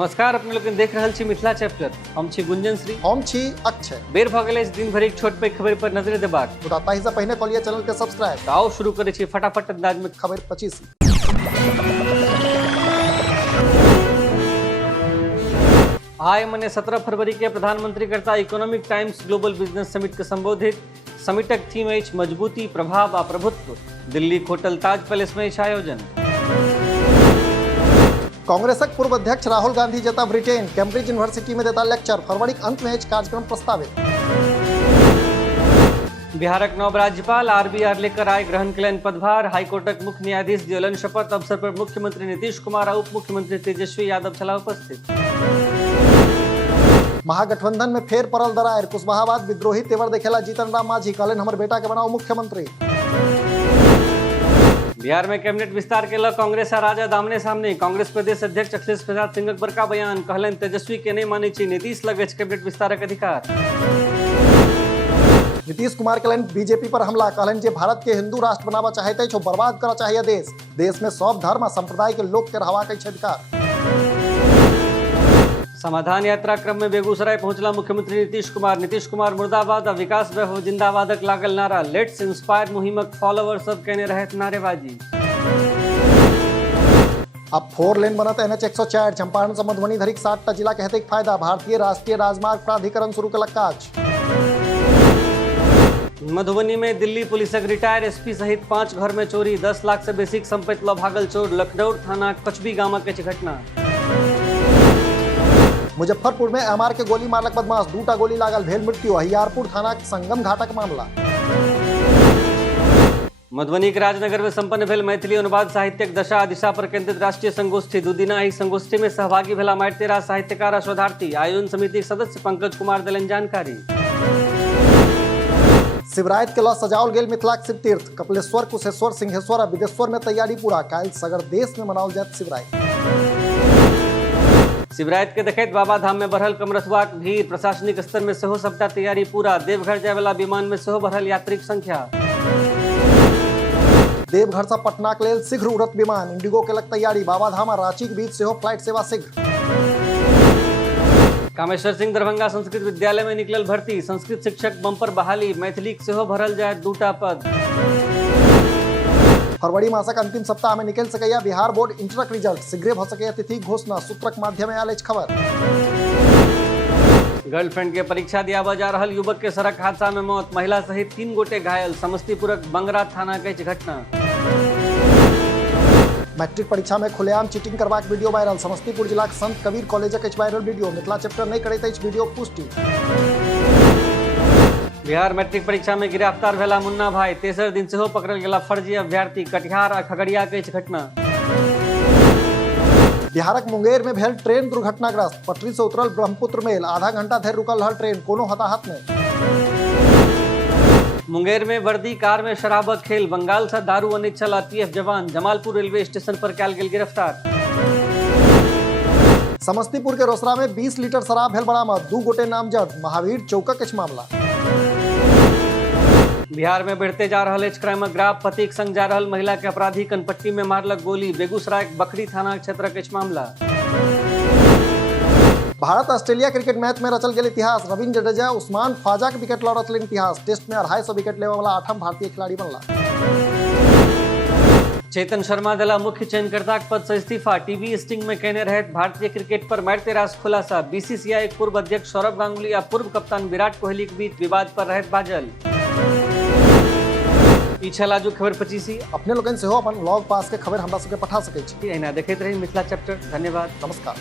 नमस्कार, अपने लोग देख रहल छी मिथिला चैप्टर। हम छी गुंजन श्री, हम छी अक्षय। बेर भ गेल अछि दिन भरिक छोट पैघ खबर पर नजर देबाक। मुदा ताहि से पहिने कलिए चैनल के सब्सक्राइब। तो आओ शुरू करे छी फटाफट अंदाज में खबर 25। आय मने 17 फरवरी के प्रधानमंत्री करता economic times global business summit के संबोधित। समिटक थीम अछि मजबूती, प्रभाव आ प्रभुत्व। दिल्ली होटल ताज पैलेस में अछि आयोजन। कांग्रेसक पूर्व अध्यक्ष राहुल गांधी जता ब्रिटेन, कैम्ब्रिज यूनिवर्सिटी में देता लेक्चर। फरवरी के अंत में कार्यक्रम प्रस्तावित। बिहारक नव राज्यपाल आरबी आर्लेकर आय ग्रहण कयलनि पदभार। हाईकोर्टक मुख्य न्यायाधीश दियौलनि शपथ। अवसर पर मुख्यमंत्री नीतीश कुमार आ उप मुख्यमंत्री तेजस्वी यादव छलाह उपस्थित। महागठबंधन में फेर पड़ल दरार। कुशवाहाबाद विद्रोही तेवर देखेला जीतन राम मांझी, कहलन हमर बेटा के बनाओ मुख्यमंत्री। बिहार में कैबिनेट विस्तार के लऽ कांग्रेस आ राजद आमने सामने। कांग्रेस प्रदेश अध्यक्ष अखिलेश प्रसाद सिंहक बड़का बयान, कहलनि तेजस्वी के नहीं मानै छी, नीतीश लग अछि कैबिनेट विस्तारक अधिकार। नीतीश कुमार कहलन बीजेपी पर हमला, कहलन जे भारत के हिंदू राष्ट्र बनावा चाहते छो, बर्बाद करना चाहिए देश। देश में सब धर्म आ संप्रदाय के लोग के रहबाक अछि अधिकार। समाधान यात्रा क्रम में बेगूसराय पहुंचला मुख्यमंत्री नीतीश कुमार मुर्दाबाद आ विकास वैभव जिंदाबादक लागल नारा। लेट्स इंस्पायर मुहिमक फॉलोअर सब कहने रहत नारेबाजी। अब 4 लेन बनत NH 104। चंपारण से मधुबनी धरिक 60 जिला के हेतैक फायदा। भारतीय राष्ट्रीय राजमार्ग प्राधिकरण शुरू कयलक काज। मधुबनी में दिल्ली पुलिसक रिटायर एसपी सहित 5 घर में चोरी। 10 लाख से बेसी संपत्ति लऽ भागल चोर। लखनऊ थाना कचबी गामक अछि घटना। मुजफ्फरपुर में MR के गोली मारलक बदमाश। 2टा गोली लागल, भेल मृत्यु। हरियारपुर थाना संगम घाटक मामला। मधुबनी के राजनगर में संपन्न भेल मैथिली अनुवाद साहित्यक दशा आ दिशा पर केंद्रित राष्ट्रीय संगोष्ठी। 2 दिना एहि संगोष्ठी में सहभागी भेला माटितेरा साहित्यकार आ शोधार्थी। आयोजन समिति सदस्य पंकज कुमार देलनि जानकारी। शिवरायत के लऽ सजाओल गेल मिथिलाक शिव तीर्थ। कपिलेश्वर, कुशेश्वर, सिंहेश्वर आ बिदेश्वर में तैयारी पूरा। काल्हि सगर देश में मनाओल जायत शिवरायत। शिवरायत के देखैत बाबा धाम में बढ़ल कमरथुआक भीड़। प्रशासनिक स्तर में सेहो सबटा तैयारी पूरा। देवघर जाय वाला विमान में सेहो बढ़ल यात्रीक संख्या। देवघर से पटना के लेल शीघ्र उड़त विमान। इंडिगो के लग तैयारी। बाबा धाम आ रांची के बीच सेहो फ्लाइट सेवा शीघ्र। कामेश्वर सिंह दरभंगा संस्कृत विद्यालय में निकलल भर्ती। संस्कृत शिक्षक बम्पर बहाली। मैथिली सेहो भरल जाय 2टा पद। फरवरी मासक अंतिम सप्ताह में निकल सकैया बिहार बोर्ड इंटरक रिजल्ट। शीघ्र भ सकैया तिथि घोषणा। सूत्रक माध्यम आयल अछि खबर। गर्लफ्रेंड के परीक्षा दियाबऽ जा रहल युवक के सड़क हादसा में मौत। महिला सहित 3 गोटे घायल। समस्तीपुरक बंगरा थाना के घटना। मैट्रिक परीक्षा में खुलेआम चीटिंग करबाक वीडियो वायरल। समस्तीपुर जिलाक संत कबीर कॉलेजक अछि वायरल वीडियो। मिथिला चैप्टर नहीं करैत अछि वीडियो पुष्टि। बिहार मैट्रिक परीक्षा में गिरफ्तार भेला मुन्ना भाई। तेसर दिन सेहो पकड़ल गेला फर्जी अभ्यर्थी। कटिहार आ खगड़िया के घटना। बिहारक मुंगेर में भेल ट्रेन दुर्घटनाग्रस्त। पटरी से उतरल ब्रह्मपुत्र मेल। आधा घंटा धरि रुकल रहल ट्रेन, कोनो हताहत नहीं। मुंगेर में वर्दी कार में शराबक खेल। बंगाल से दारू अनैत छल PF जवान। जमालपुर रेलवे स्टेशन पर कयल गेल गिरफ्तार। समस्तीपुर के रोसड़ा में 20 लीटर शराब भेल बरामद। 2 गोटे नामजद। महावीर चौकक अछि मामला। बिहार में बढ़ते जा रहल अछि क्राइमक ग्राफ। पतिक संग जा रहल महिला के अपराधी कनपट्टी में मारलक गोली। बेगूसराय बखरी थाना क्षेत्रक अछि मामला। भारत ऑस्ट्रेलिया क्रिकेट मैच में रचल गेल इतिहास। रविंद्र जडेजा, उस्मान ख्वाजा के विकेट लऽ रचल इतिहास। टेस्ट में 250 विकेट लेवे वाला 8म भारतीय खिलाड़ी बनला। चेतन शर्मा देला मुख्य चयनकर्ताक पद से इस्तीफा। टीवी स्टिंग में कहने रहत भारतीय क्रिकेट पर मारिते खुलासा। BCCI पूर्व अध्यक्ष सौरभ गांगुली आ पूर्व कप्तान विराट कोहली के बीच विवाद पर रहत बाजल। ई छल आजुक खबर 25। अपने लोगन सेहो अपन लॉग पास के खबर हमरा सबके पठा सकै छी। एहिना देखैत रही मिथिला चैप्टर। धन्यवाद, नमस्कार।